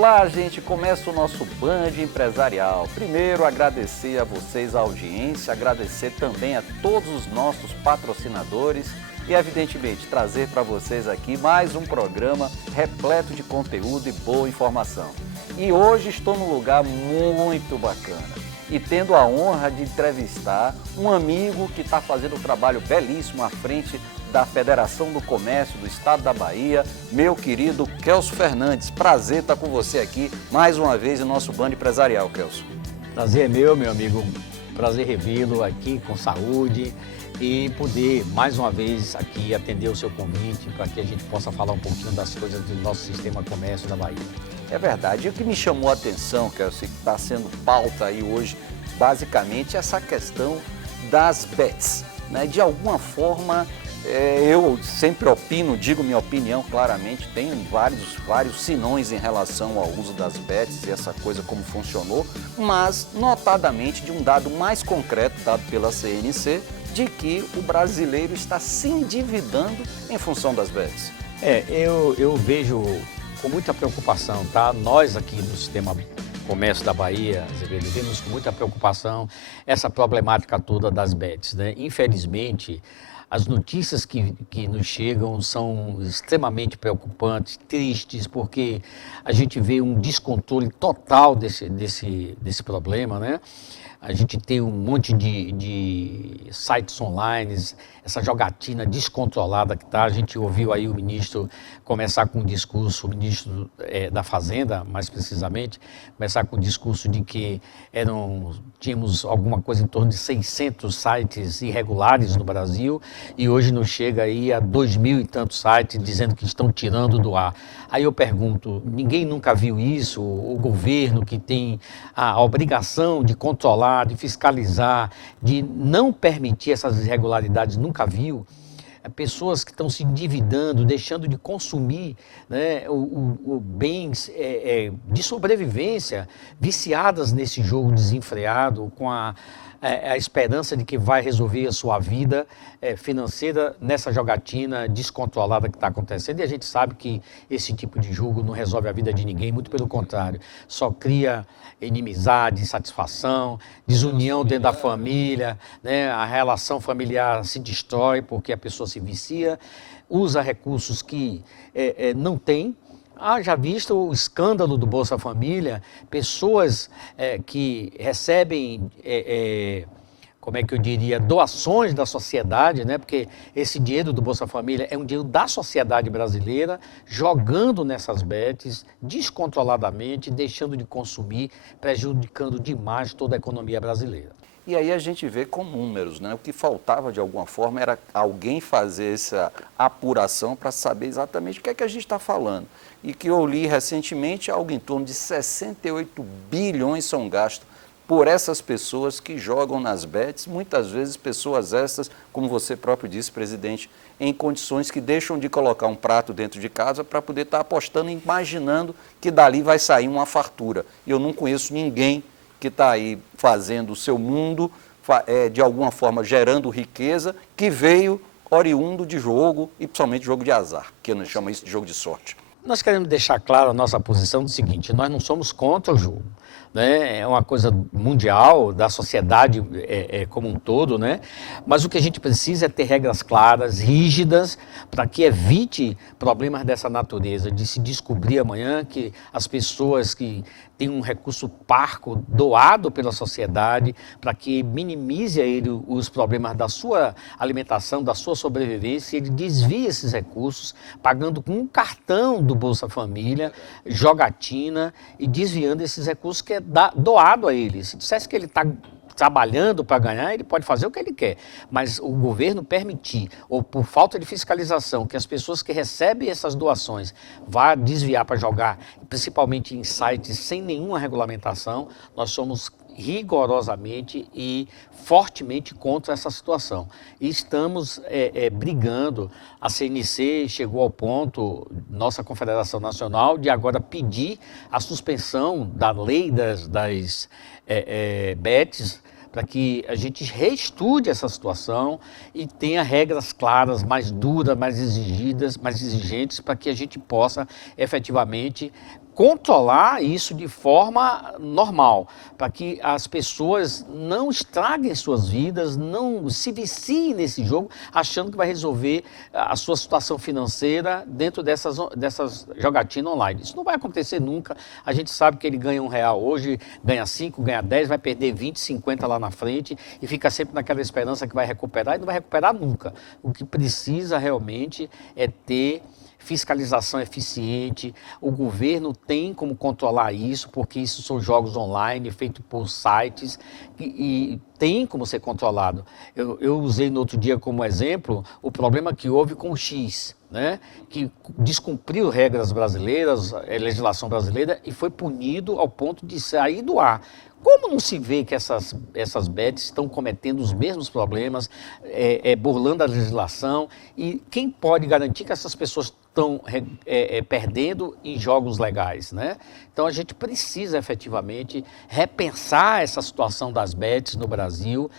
Olá, gente, começa o nosso Band Empresarial. Primeiro, agradecer a vocês a audiência, agradecer também a todos os nossos patrocinadores e, evidentemente, trazer para vocês aqui mais um programa repleto de conteúdo e boa informação. E hoje estou num lugar muito bacana e tendo a honra de entrevistar um amigo que está fazendo um trabalho belíssimo à frente da Federação do Comércio do Estado da Bahia, meu querido Kelso Fernandes. Prazer estar com você aqui mais uma vez no nosso Band Empresarial, Kelso. Prazer é meu amigo. Prazer revê-lo aqui com saúde e poder mais uma vez aqui atender o seu convite para que a gente possa falar um pouquinho das coisas do nosso sistema comércio da Bahia. É verdade. E o que me chamou a atenção, Kelso, que está sendo pauta aí hoje, basicamente essa questão das bets, né? De alguma forma, eu sempre opino, digo minha opinião claramente, tenho vários sinões em relação ao uso das bets e essa coisa como funcionou, mas notadamente de um dado mais concreto dado pela CNC, de que o brasileiro está se endividando em função das bets. Eu vejo com muita preocupação, tá? Nós aqui do Sistema Comércio da Bahia, vemos com muita preocupação essa problemática toda das bets, né? Infelizmente, as notícias que nos chegam são extremamente preocupantes, tristes, porque a gente vê um descontrole total desse problema, né? A gente tem um monte de sites online, essa jogatina descontrolada que está. A gente ouviu aí o ministro começar com um discurso, o ministro da Fazenda, mais precisamente, começar com o discurso de que tínhamos alguma coisa em torno de 600 sites irregulares no Brasil e hoje nos chega aí a 2.000 e tantos sites dizendo que estão tirando do ar. Aí eu pergunto, ninguém nunca viu isso? O governo que tem a obrigação de controlar, de fiscalizar, de não permitir essas irregularidades, nunca viu? Pessoas que estão se endividando, deixando de consumir, né, bens de sobrevivência, viciadas nesse jogo desenfreado, com a esperança de que vai resolver a sua vida financeira nessa jogatina descontrolada que está acontecendo. E a gente sabe que esse tipo de jogo não resolve a vida de ninguém, muito pelo contrário, só cria inimizade, insatisfação, desunião dentro da família, né? A relação familiar se destrói porque a pessoa se vicia, usa recursos que não tem. Já visto o escândalo do Bolsa Família, pessoas que recebem, como é que eu diria, doações da sociedade, né? Porque esse dinheiro do Bolsa Família é um dinheiro da sociedade brasileira, jogando nessas bets descontroladamente, deixando de consumir, prejudicando demais toda a economia brasileira. E aí a gente vê com números, né? O que faltava de alguma forma era alguém fazer essa apuração para saber exatamente o que é que a gente está falando. E que eu li recentemente, algo em torno de 68 bilhões são gastos por essas pessoas que jogam nas bets, muitas vezes pessoas essas, como você próprio disse, presidente, em condições que deixam de colocar um prato dentro de casa para poder estar apostando, imaginando que dali vai sair uma fartura. E eu não conheço ninguém que está aí fazendo o seu mundo, de alguma forma gerando riqueza, que veio oriundo de jogo, e principalmente jogo de azar, que nós chamamos isso de jogo de sorte. Nós queremos deixar clara a nossa posição do seguinte: nós não somos contra o jogo, né? É uma coisa mundial, da sociedade como um todo, né? Mas o que a gente precisa é ter regras claras, rígidas, para que evite problemas dessa natureza, de se descobrir amanhã que as pessoas que têm um recurso parco doado pela sociedade, para que minimize a ele os problemas da sua alimentação, da sua sobrevivência, ele desvia esses recursos, pagando com um cartão do Bolsa Família, jogatina, e desviando esses recursos que é doado a ele. Se dissesse que ele está trabalhando para ganhar, ele pode fazer o que ele quer, mas o governo permitir, ou por falta de fiscalização, que as pessoas que recebem essas doações vá desviar para jogar, principalmente em sites sem nenhuma regulamentação, nós somos rigorosamente e fortemente contra essa situação. E estamos brigando. A CNC chegou ao ponto, nossa Confederação Nacional, de agora pedir a suspensão da lei das bets, para que a gente reestude essa situação e tenha regras claras, mais duras, mais exigidas, mais exigentes, para que a gente possa efetivamente controlar isso de forma normal, para que as pessoas não estraguem suas vidas, não se viciem nesse jogo, achando que vai resolver a sua situação financeira dentro dessas jogatinas online. Isso não vai acontecer nunca. A gente sabe que ele ganha R$1 hoje, ganha 5, ganha 10, vai perder 20, 50 lá na frente e fica sempre naquela esperança que vai recuperar e não vai recuperar nunca. O que precisa realmente é ter fiscalização eficiente, o governo tem como controlar isso, porque isso são jogos online feitos por sites e tem como ser controlado. Eu usei no outro dia como exemplo o problema que houve com o X, né? Que descumpriu regras brasileiras, legislação brasileira e foi punido ao ponto de sair do ar. Como não se vê que essas bets estão cometendo os mesmos problemas, burlando a legislação, e quem pode garantir que essas pessoas estão perdendo em jogos legais, né? Então a gente precisa efetivamente repensar essa situação das bets no Brasil,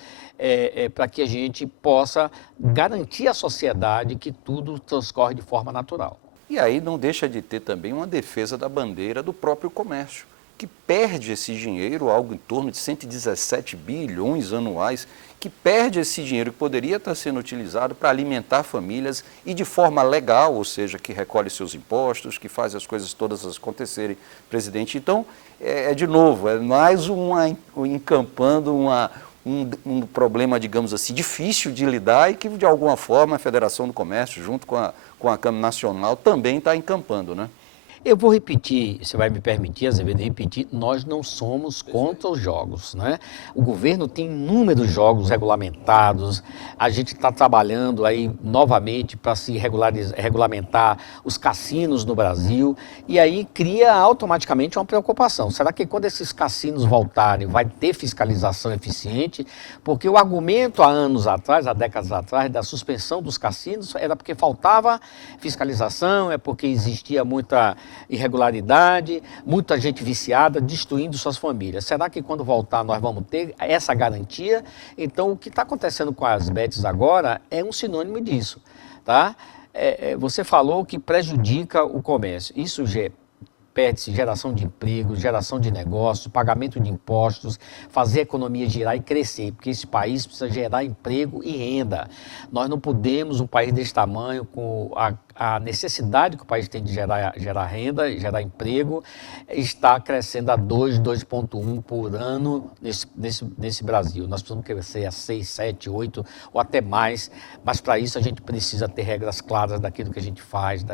para que a gente possa garantir à sociedade que tudo transcorre de forma natural. E aí não deixa de ter também uma defesa da bandeira do próprio comércio, que perde esse dinheiro, algo em torno de 117 bilhões anuais, que perde esse dinheiro que poderia estar sendo utilizado para alimentar famílias e de forma legal, ou seja, que recolhe seus impostos, que faz as coisas todas acontecerem, presidente. Então, de novo, é mais encampando um problema, digamos assim, difícil de lidar e que, de alguma forma, a Federação do Comércio, junto com a Câmara Nacional, também está encampando, né? Eu vou repetir, você vai me permitir, Azevedo, repetir, nós não somos contra os jogos, né? O governo tem inúmeros jogos regulamentados, a gente está trabalhando aí novamente para se regulamentar os cassinos no Brasil, e aí cria automaticamente uma preocupação. Será que quando esses cassinos voltarem vai ter fiscalização eficiente? Porque o argumento há anos atrás, há décadas atrás, da suspensão dos cassinos era porque faltava fiscalização, é porque existia muita irregularidade, muita gente viciada, destruindo suas famílias. Será que quando voltar nós vamos ter essa garantia? Então, o que está acontecendo com as bets agora é um sinônimo disso, tá? Você falou que prejudica o comércio. Isso perde-se geração de emprego, geração de negócios, pagamento de impostos, fazer a economia girar e crescer, porque esse país precisa gerar emprego e renda. Nós não podemos, um país desse tamanho, com a necessidade que o país tem de gerar renda, gerar emprego, está crescendo a 2,1 por ano nesse Brasil. Nós precisamos crescer a 6, 7, 8 ou até mais, mas para isso a gente precisa ter regras claras daquilo que a gente faz,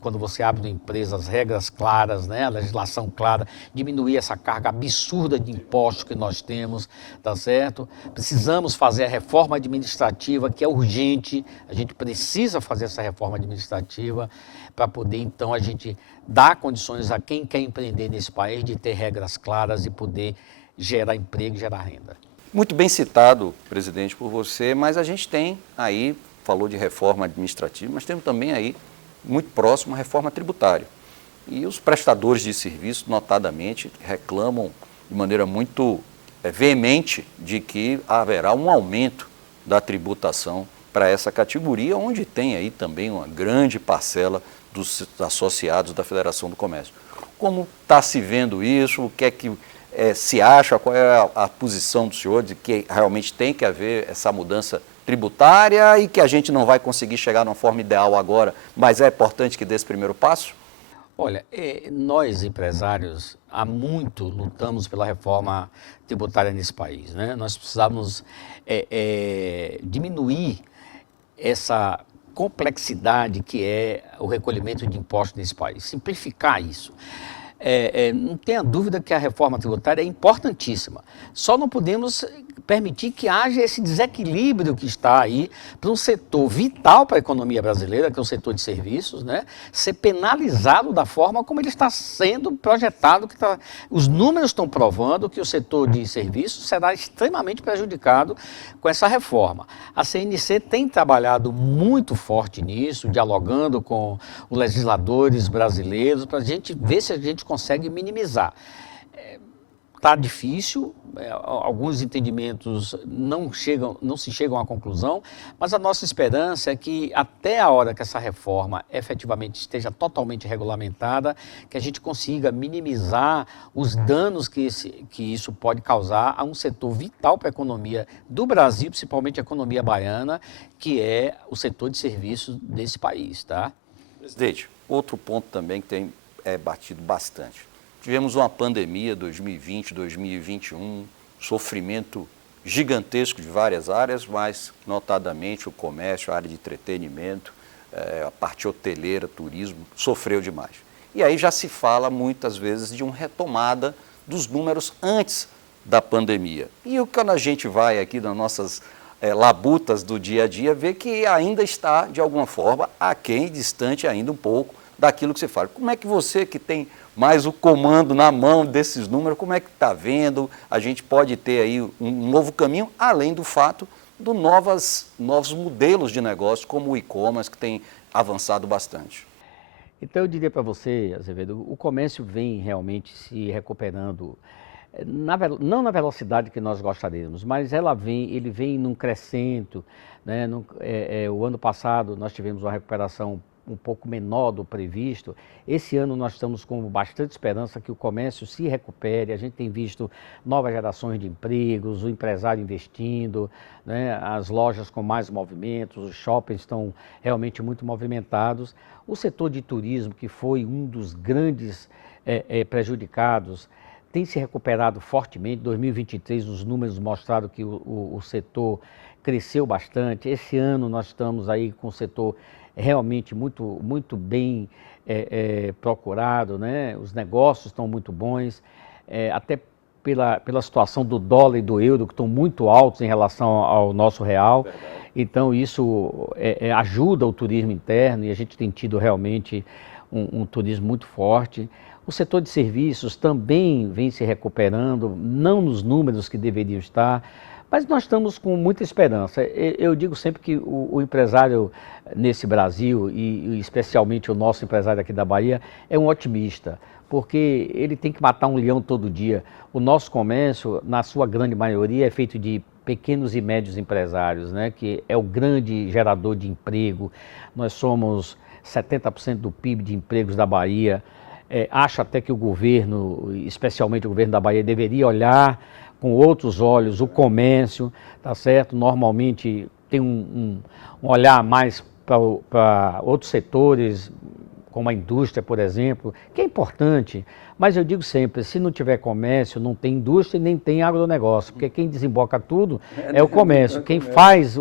quando você abre uma empresa, as regras claras, né, a legislação clara, diminuir essa carga absurda de impostos que nós temos, tá certo? Precisamos fazer a reforma administrativa, que é urgente, a gente precisa fazer essa reforma administrativa para poder, então, a gente dar condições a quem quer empreender nesse país de ter regras claras e poder gerar emprego e gerar renda. Muito bem citado, presidente, por você, mas a gente tem aí, falou de reforma administrativa, mas temos também aí, muito próximo, a reforma tributária. E os prestadores de serviço, notadamente, reclamam de maneira muito veemente de que haverá um aumento da tributação para essa categoria, onde tem aí também uma grande parcela dos associados da Federação do Comércio. Como está se vendo isso? O que é que se acha? Qual é a posição do senhor de que realmente tem que haver essa mudança tributária e que a gente não vai conseguir chegar numa forma ideal agora, mas é importante que dê esse primeiro passo? Olha, nós empresários há muito lutamos pela reforma tributária nesse país, né? Nós precisamos diminuir essa complexidade que é o recolhimento de impostos nesse país, simplificar isso. Não tenha dúvida que a reforma tributária é importantíssima, só não podemos permitir que haja esse desequilíbrio que está aí para um setor vital para a economia brasileira, que é o setor de serviços, né, ser penalizado da forma como ele está sendo projetado, os números estão provando que o setor de serviços será extremamente prejudicado com essa reforma. A CNC tem trabalhado muito forte nisso, dialogando com os legisladores brasileiros, para a gente ver se a gente consegue minimizar. está difícil, alguns entendimentos não se chegam à conclusão, mas a nossa esperança é que até a hora que essa reforma efetivamente esteja totalmente regulamentada, que a gente consiga minimizar os danos que isso pode causar a um setor vital para a economia do Brasil, principalmente a economia baiana, que é o setor de serviços desse país, tá? Presidente, outro ponto também que tem batido bastante. Tivemos uma pandemia 2020, 2021, sofrimento gigantesco de várias áreas, mas notadamente o comércio, a área de entretenimento, a parte hoteleira, turismo, sofreu demais. E aí já se fala muitas vezes de uma retomada dos números antes da pandemia. E quando a gente vai aqui nas nossas labutas do dia a dia, vê que ainda está, de alguma forma, aquém, distante ainda um pouco daquilo que você fala. Como é que você que tem mais o comando na mão desses números, como é que está vendo? A gente pode ter aí um novo caminho, além do fato de novos modelos de negócio, como o e-commerce, que tem avançado bastante. Então eu diria para você, Azevedo, o comércio vem realmente se recuperando, não na velocidade que nós gostaríamos, mas ele vem num crescente, né? O ano passado nós tivemos uma recuperação um pouco menor do previsto. Esse ano nós estamos com bastante esperança que o comércio se recupere. A gente tem visto novas gerações de empregos, o empresário investindo, né? As lojas com mais movimentos, os shoppings estão realmente muito movimentados. O setor de turismo, que foi um dos grandes prejudicados, tem se recuperado fortemente. Em 2023, os números mostraram que o setor cresceu bastante. Esse ano nós estamos aí com o setor realmente muito bem procurado, né? Os negócios estão muito bons, até pela situação do dólar e do euro, que estão muito altos em relação ao nosso real. Verdade. Então isso ajuda o turismo interno e a gente tem tido realmente um turismo muito forte. O setor de serviços também vem se recuperando, não nos números que deveriam estar, mas nós estamos com muita esperança. Eu digo sempre que o empresário nesse Brasil, e especialmente o nosso empresário aqui da Bahia, é um otimista, porque ele tem que matar um leão todo dia. O nosso comércio, na sua grande maioria, é feito de pequenos e médios empresários, né, que é o grande gerador de emprego. Nós somos 70% do PIB de empregos da Bahia. Acho até que o governo, especialmente o governo da Bahia, deveria olhar com outros olhos o comércio, tá certo? Normalmente tem um olhar mais para outros setores, como a indústria, por exemplo, que é importante, mas eu digo sempre, se não tiver comércio, não tem indústria e nem tem agronegócio, porque quem desemboca tudo é o comércio, quem faz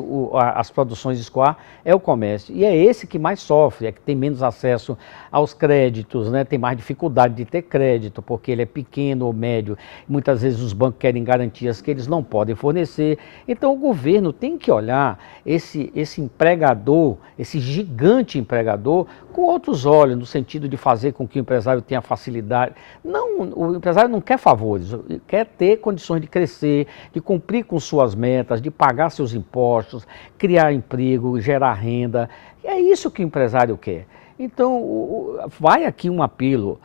as produções escoar é o comércio, e é esse que mais sofre, é que tem menos acesso aos créditos, né? Tem mais dificuldade de ter crédito, porque ele é pequeno ou médio, muitas vezes os bancos querem garantias que eles não podem fornecer, então o governo tem que olhar esse empregador, esse gigante empregador, com outros olhos, no sentido de fazer com que o empresário tenha facilidade. Não, o empresário não quer favores, quer ter condições de crescer, de cumprir com suas metas, de pagar seus impostos, criar emprego, gerar renda. É isso que o empresário quer. Então, vai aqui um apelo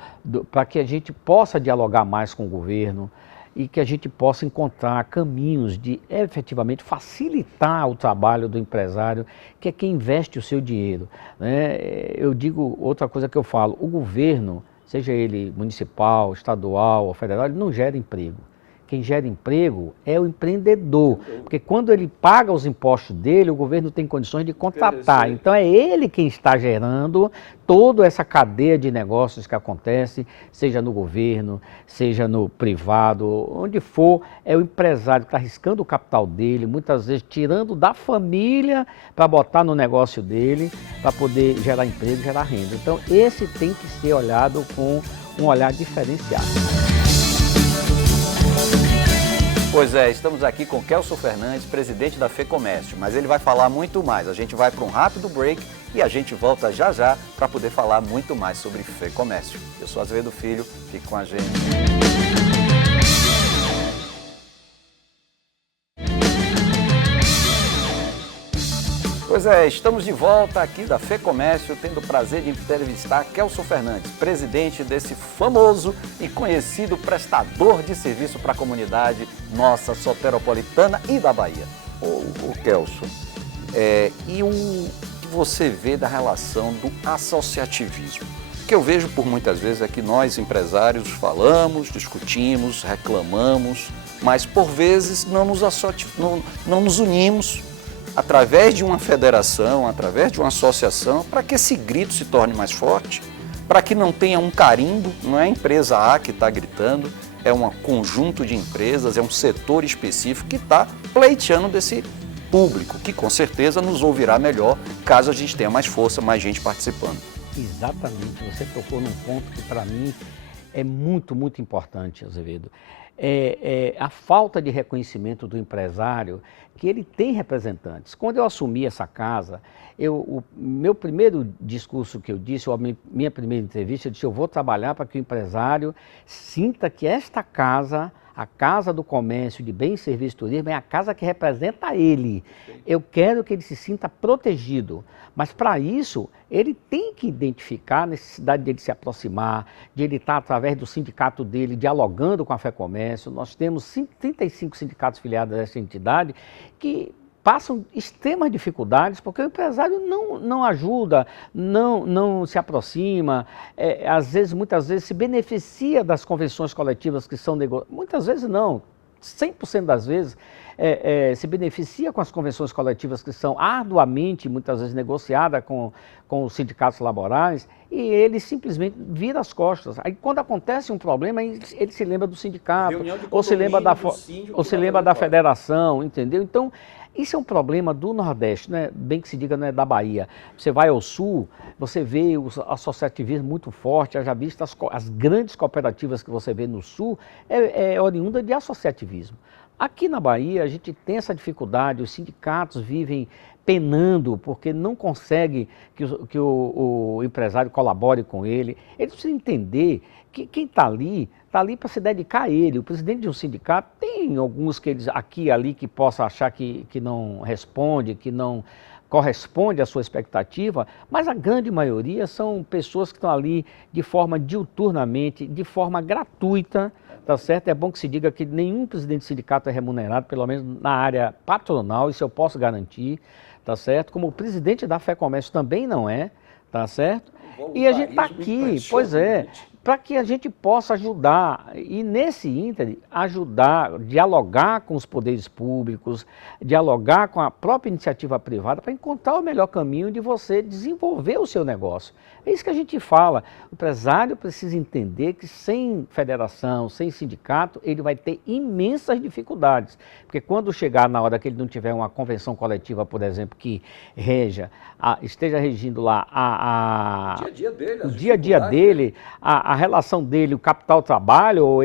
para que a gente possa dialogar mais com o governo e que a gente possa encontrar caminhos de efetivamente facilitar o trabalho do empresário, que é quem investe o seu dinheiro, né? Eu digo outra coisa que eu falo, o governo, seja ele municipal, estadual ou federal, ele não gera emprego. Quem gera emprego é o empreendedor, porque quando ele paga os impostos dele, o governo tem condições de contratar. Então é ele quem está gerando toda essa cadeia de negócios que acontece, seja no governo, seja no privado, onde for, é o empresário que está arriscando o capital dele, muitas vezes tirando da família para botar no negócio dele, para poder gerar emprego, gerar renda. Então esse tem que ser olhado com um olhar diferenciado. Pois é, estamos aqui com Kelson Fernandes, presidente da FEComércio, mas ele vai falar muito mais. A gente vai para um rápido break e a gente volta já já para poder falar muito mais sobre FEComércio. Eu sou Azevedo Filho, fique com a gente. Pois é, estamos de volta aqui da FEComércio, tendo o prazer de entrevistar Kelson Fernandes, presidente desse famoso e conhecido prestador de serviço para a comunidade nossa soteropolitana e da Bahia. Ô Kelson, e o que você vê da relação do associativismo? O que eu vejo por muitas vezes é que nós, empresários, falamos, discutimos, reclamamos, mas por vezes não nos unimos através de uma federação, através de uma associação, para que esse grito se torne mais forte, para que não tenha um carimbo, não é a empresa A que está gritando, é um conjunto de empresas, é um setor específico que está pleiteando desse público, que com certeza nos ouvirá melhor caso a gente tenha mais força, mais gente participando. Exatamente, você tocou num ponto que para mim é muito, muito importante, Azevedo. A falta de reconhecimento do empresário, que ele tem representantes. Quando eu assumi essa casa, o meu primeiro discurso que eu disse, ou a minha primeira entrevista, eu disse, eu vou trabalhar para que o empresário sinta que esta casa, a Casa do Comércio de Bens, Serviços e Turismo, é a casa que representa ele. Eu quero que ele se sinta protegido. Mas para isso, ele tem que identificar a necessidade de ele se aproximar, de ele estar através do sindicato dele, dialogando com a FEComércio. Nós temos 35 sindicatos filiados a essa entidade que passam extremas dificuldades porque o empresário não ajuda, não se aproxima, muitas vezes se beneficia das convenções coletivas que são negociadas. Muitas vezes não, 100% das vezes se beneficia com as convenções coletivas que são arduamente, muitas vezes, negociadas com os sindicatos laborais e ele simplesmente vira as costas. Aí quando acontece um problema, ele se lembra do sindicato, ou se lembra da federação, entendeu? Então, isso é um problema do Nordeste, né? Bem que se diga, não é da Bahia. Você vai ao Sul, você vê o associativismo muito forte, haja vista as grandes cooperativas que você vê no Sul, oriunda de associativismo. Aqui na Bahia, a gente tem essa dificuldade, os sindicatos vivem penando porque não consegue que o empresário colabore com ele. Ele precisa entender que quem está ali para se dedicar a ele. O presidente de um sindicato tem alguns que eles aqui e ali que possa achar que não responde, que não corresponde à sua expectativa, mas a grande maioria são pessoas que estão ali de forma diuturnamente, de forma gratuita, tá certo? É bom que se diga que nenhum presidente de sindicato é remunerado, pelo menos na área patronal, isso eu posso garantir, tá certo? Como o presidente da FEComércio também não é, tá certo? E a gente está aqui, pois é, para que a gente possa ajudar, e nesse ínterim, ajudar, dialogar com os poderes públicos, dialogar com a própria iniciativa privada para encontrar o melhor caminho de você desenvolver o seu negócio. É isso que a gente fala, o empresário precisa entender que sem federação, sem sindicato, ele vai ter imensas dificuldades, porque quando chegar na hora que ele não tiver uma convenção coletiva, por exemplo, que esteja regindo lá o dia a dia dele, a relação dele, o capital-trabalho, ou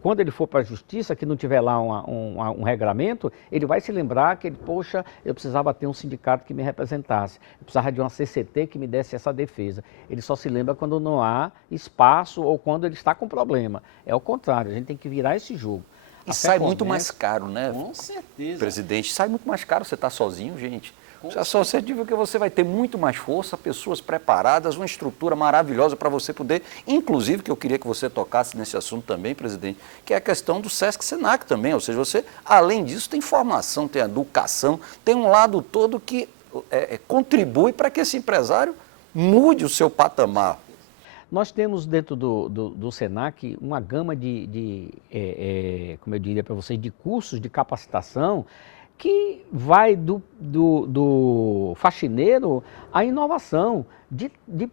quando ele for para a justiça, que não tiver lá um regramento, ele vai se lembrar que poxa, eu precisava ter um sindicato que me representasse, eu precisava de uma CCT que me desse essa defesa. Ele só se lembra quando não há espaço ou quando ele está com problema. É o contrário, a gente tem que virar esse jogo. E sai muito mais caro, né? Com certeza. Presidente, sai muito mais caro você estar sozinho, gente. A associativa que você vai ter muito mais força, pessoas preparadas, uma estrutura maravilhosa para você poder, inclusive, que eu queria que você tocasse nesse assunto também, presidente, que é a questão do Sesc-Senac também, ou seja, você, além disso, tem formação, tem educação, tem um lado todo que contribui para que esse empresário mude o seu patamar. Nós temos dentro do Senac uma gama como eu diria para vocês, de cursos de capacitação que vai do faxineiro à inovação, de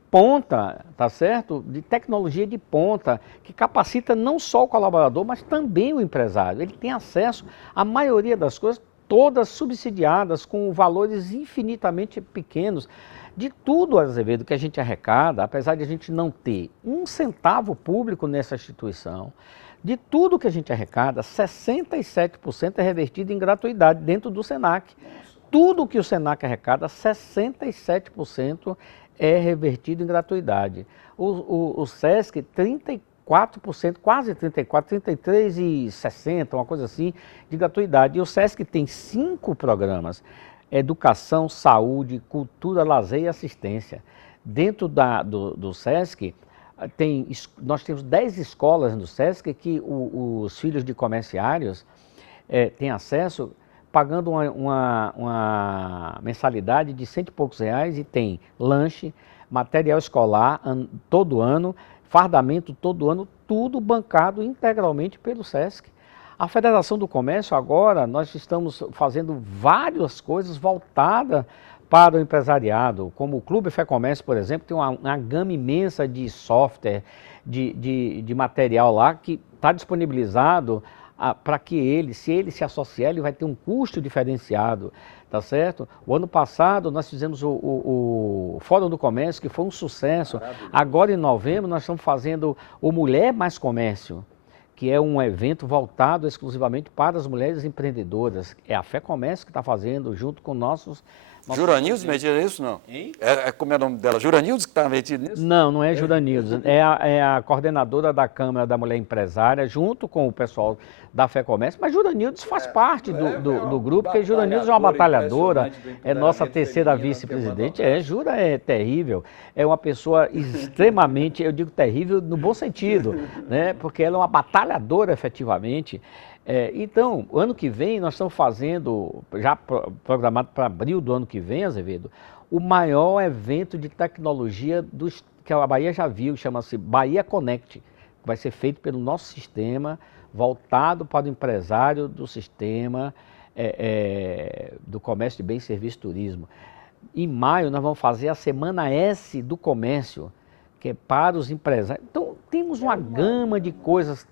ponta, tá certo? De tecnologia de ponta, que capacita não só o colaborador, mas também o empresário. Ele tem acesso à maioria das coisas, todas subsidiadas, com valores infinitamente pequenos. De tudo, Azevedo, que a gente arrecada, apesar de a gente não ter um centavo público nessa instituição, de tudo que a gente arrecada, 67% é revertido em gratuidade dentro do Senac. Tudo que o Senac arrecada, 67% é revertido em gratuidade. O Sesc, 34%, quase 34%, 33,60%, uma coisa assim, de gratuidade. E o Sesc tem 5 programas educação, saúde, cultura, lazer e assistência. Dentro do SESC, nós temos 10 escolas no SESC que os filhos de comerciários têm acesso pagando uma mensalidade de R$100 e poucos e tem lanche, material escolar todo ano, fardamento todo ano, tudo bancado integralmente pelo SESC. A Federação do Comércio agora, nós estamos fazendo várias coisas voltadas para o empresariado, como o Clube Fé Comércio, por exemplo, tem uma gama imensa de software, de material lá que está disponibilizado para que se ele se associar, ele vai ter um custo diferenciado, tá certo? O ano passado nós fizemos o Fórum do Comércio, que foi um sucesso. Agora em novembro nós estamos fazendo o Mulher Mais Comércio, que é um evento voltado exclusivamente para as mulheres empreendedoras. É a Fé Comércio que está fazendo, junto com nossos... Juranildes metida nisso, não? Como é o nome dela? Juranildes que está metida nisso? Não, não é Juranildes. É a coordenadora da Câmara da Mulher Empresária, junto com o pessoal da Fé Comércio, mas Juranildes faz parte do grupo, porque Juranildes é uma batalhadora, é nossa terceira vice-presidente. Jura é terrível, é uma pessoa extremamente, eu digo terrível no bom sentido, né? Porque ela é uma batalhadora efetivamente. Então, o ano que vem nós estamos fazendo, já programado para abril do ano que vem, Azevedo, o maior evento de tecnologia que a Bahia já viu, chama-se Bahia Connect, que vai ser feito pelo nosso sistema, voltado para o empresário do sistema do comércio de bens, serviços e turismo. Em maio nós vamos fazer a Semana S do Comércio, que é para os empresários. Então, temos uma gama de coisas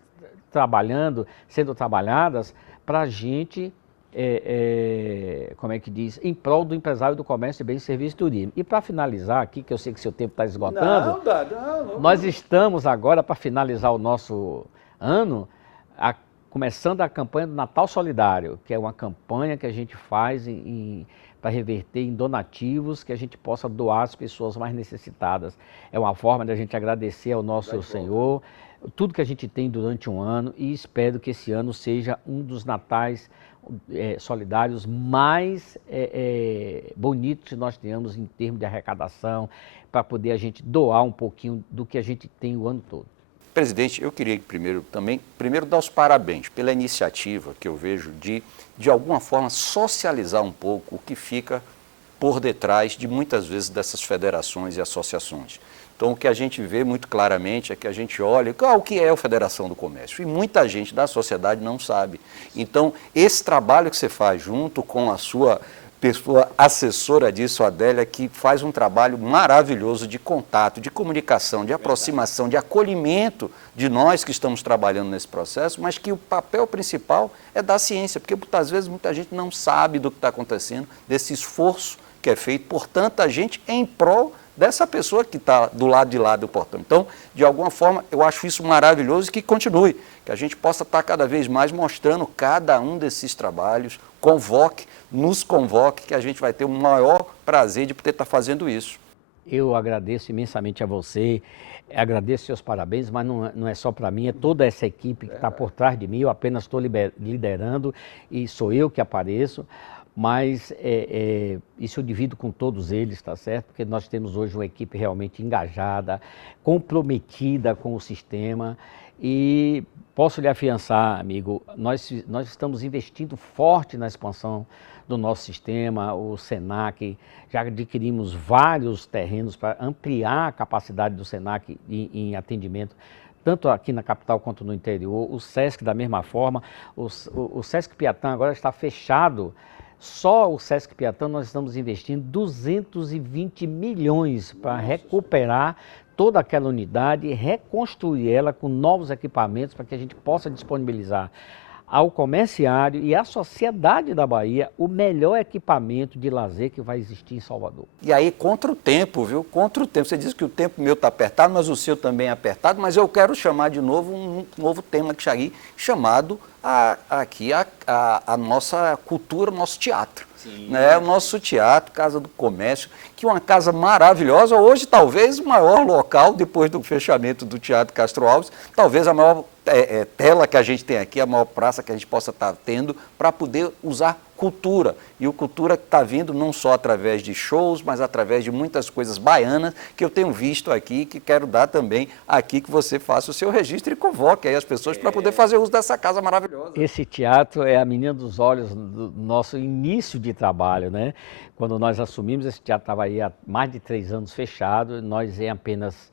sendo trabalhadas para a gente, como é que diz, em prol do empresário do comércio de bens, serviços e turismo. E para finalizar aqui, que eu sei que seu tempo está esgotando, nós estamos agora, para finalizar o nosso ano, começando a campanha do Natal Solidário, que é uma campanha que a gente faz para reverter em donativos que a gente possa doar às pessoas mais necessitadas. É uma forma de a gente agradecer ao nosso Senhor, tudo que a gente tem durante um ano, e espero que esse ano seja um dos natais solidários mais bonitos que nós tenhamos em termos de arrecadação, para poder a gente doar um pouquinho do que a gente tem o ano todo. Presidente, eu queria primeiro dar os parabéns pela iniciativa que eu vejo de alguma forma socializar um pouco o que fica por detrás de muitas vezes dessas federações e associações. Então, o que a gente vê muito claramente é que a gente olha o que é a Federação do Comércio, e muita gente da sociedade não sabe. Então, esse trabalho que você faz junto com a sua pessoa assessora disso, a Adélia, que faz um trabalho maravilhoso de contato, de comunicação, de aproximação, de acolhimento de nós que estamos trabalhando nesse processo, mas que o papel principal é da ciência, porque muitas vezes muita gente não sabe do que está acontecendo, desse esforço que é feito por tanta gente em prol dessa pessoa que está do lado de lá do portão. Então, de alguma forma, eu acho isso maravilhoso e que continue, que a gente possa estar cada vez mais mostrando cada um desses trabalhos, nos convoque, que a gente vai ter o maior prazer de poder estar fazendo isso. Eu agradeço imensamente a você, agradeço seus parabéns, mas não é só para mim, é toda essa equipe que está por trás de mim, eu apenas estou liderando e sou eu que apareço. Mas isso eu divido com todos eles, tá certo? Porque nós temos hoje uma equipe realmente engajada, comprometida com o sistema, e posso lhe afiançar, amigo, nós estamos investindo forte na expansão do nosso sistema, o SENAC, já adquirimos vários terrenos para ampliar a capacidade do SENAC em atendimento, tanto aqui na capital quanto no interior, o SESC da mesma forma, o SESC Piatã agora está fechado. Só o SESC Piatã nós estamos investindo 220 milhões para recuperar toda aquela unidade e reconstruir ela com novos equipamentos para que a gente possa disponibilizar ao comerciário e à sociedade da Bahia o melhor equipamento de lazer que vai existir em Salvador. E aí, contra o tempo, viu? Contra o tempo. Você disse que o tempo meu está apertado, mas o seu também é apertado, mas eu quero chamar de novo um novo tema que cheguei, chamado a nossa cultura, o nosso teatro. Sim, né? O nosso teatro, Casa do Comércio, que é uma casa maravilhosa, hoje talvez o maior local, depois do fechamento do Teatro Castro Alves, talvez a maior tela que a gente tem aqui, a maior praça que a gente possa estar tendo, para poder usar cultura. E o cultura está vindo não só através de shows, mas através de muitas coisas baianas que eu tenho visto aqui, que quero dar também aqui, que você faça o seu registro e convoque aí as pessoas para poder fazer uso dessa casa maravilhosa. Esse teatro é a menina dos olhos do nosso início de trabalho, né? Quando nós assumimos, esse teatro estava aí há mais de 3 anos fechado, nós em apenas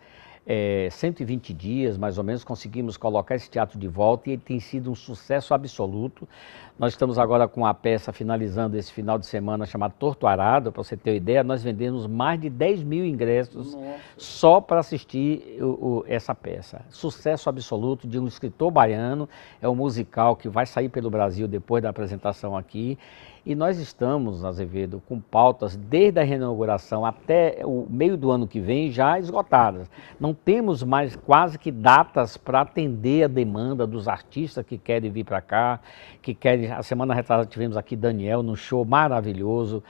120 dias, mais ou menos, conseguimos colocar esse teatro de volta e ele tem sido um sucesso absoluto. Nós estamos agora com a peça finalizando esse final de semana chamada Torto Arado, para você ter uma ideia, nós vendemos mais de 10 mil ingressos só para assistir essa peça. Sucesso absoluto de um escritor baiano, é um musical que vai sair pelo Brasil depois da apresentação aqui. E nós estamos, Azevedo, com pautas desde a reinauguração até o meio do ano que vem já esgotadas. Não temos mais quase que datas para atender a demanda dos artistas que querem vir para cá, que querem... A semana retrasada tivemos aqui Daniel num show maravilhoso,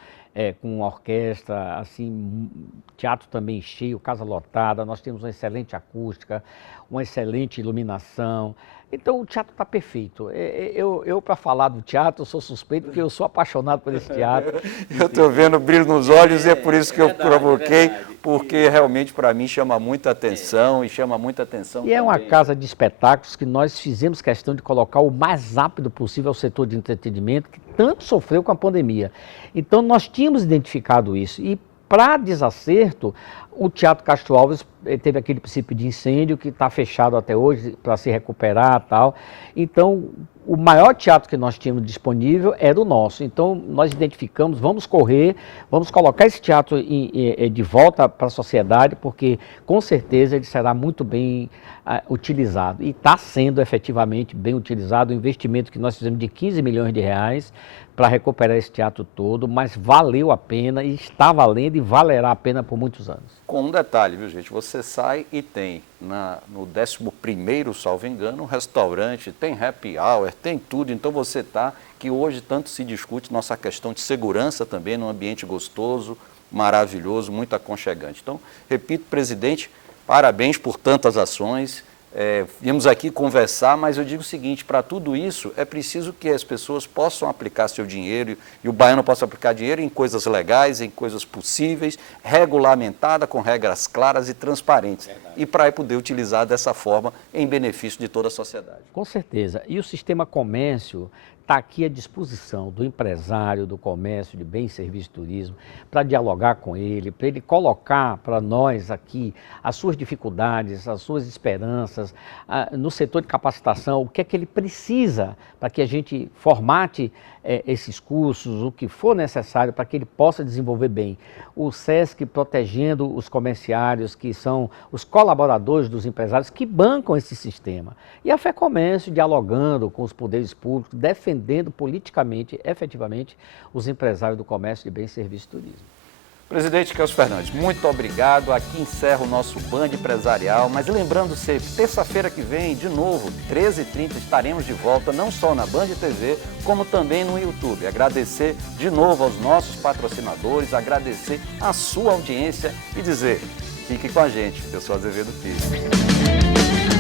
com uma orquestra, assim, teatro também cheio, casa lotada, nós temos uma excelente acústica, uma excelente iluminação. Então o teatro está perfeito. Eu para falar do teatro, sou suspeito porque eu sou apaixonado por esse teatro. Eu estou vendo o brilho nos olhos e é por isso que eu provoquei, porque realmente para mim chama muita atenção e chama muita atenção. E é uma casa de espetáculos que nós fizemos questão de colocar o mais rápido possível ao setor de entretenimento, que tanto sofreu com a pandemia. Então nós tínhamos identificado isso e para desacerto, o Teatro Castro Alves teve aquele princípio de incêndio que está fechado até hoje para se recuperar e tal. Então, o maior teatro que nós tínhamos disponível era o nosso. Então, nós identificamos, vamos correr, vamos colocar esse teatro de volta para a sociedade, porque com certeza ele será muito bem utilizado. E está sendo efetivamente bem utilizado. O investimento que nós fizemos de 15 milhões de reais para recuperar esse teatro todo, mas valeu a pena e está valendo e valerá a pena por muitos anos. Com um detalhe, viu gente, você sai e tem no 11º, salvo engano, um restaurante, tem happy hour, tem tudo, então você está, que hoje tanto se discute nossa questão de segurança também, num ambiente gostoso, maravilhoso, muito aconchegante. Então, repito, presidente, parabéns por tantas ações. Viemos aqui conversar, mas eu digo o seguinte, para tudo isso é preciso que as pessoas possam aplicar seu dinheiro e o baiano possa aplicar dinheiro em coisas legais, em coisas possíveis, regulamentada, com regras claras e transparentes. Verdade. E para poder utilizar dessa forma em benefício de toda a sociedade. Com certeza. E o sistema comércio está aqui à disposição do empresário, do comércio, de bens, serviços e turismo, para dialogar com ele, para ele colocar para nós aqui as suas dificuldades, as suas esperanças, no setor de capacitação, o que é que ele precisa para que a gente formate esses cursos, o que for necessário para que ele possa desenvolver bem. O SESC protegendo os comerciários, que são os colaboradores dos empresários que bancam esse sistema. E a FEComércio dialogando com os poderes públicos, defendendo politicamente, efetivamente, os empresários do comércio de bens, serviços e turismo. Presidente Celso Fernandes, muito obrigado. Aqui encerra o nosso Band Empresarial, mas lembrando sempre, terça-feira que vem, de novo, 13h30, estaremos de volta, não só na Band TV, como também no YouTube. Agradecer de novo aos nossos patrocinadores, agradecer a sua audiência e dizer, fique com a gente, eu sou Azevedo Filho.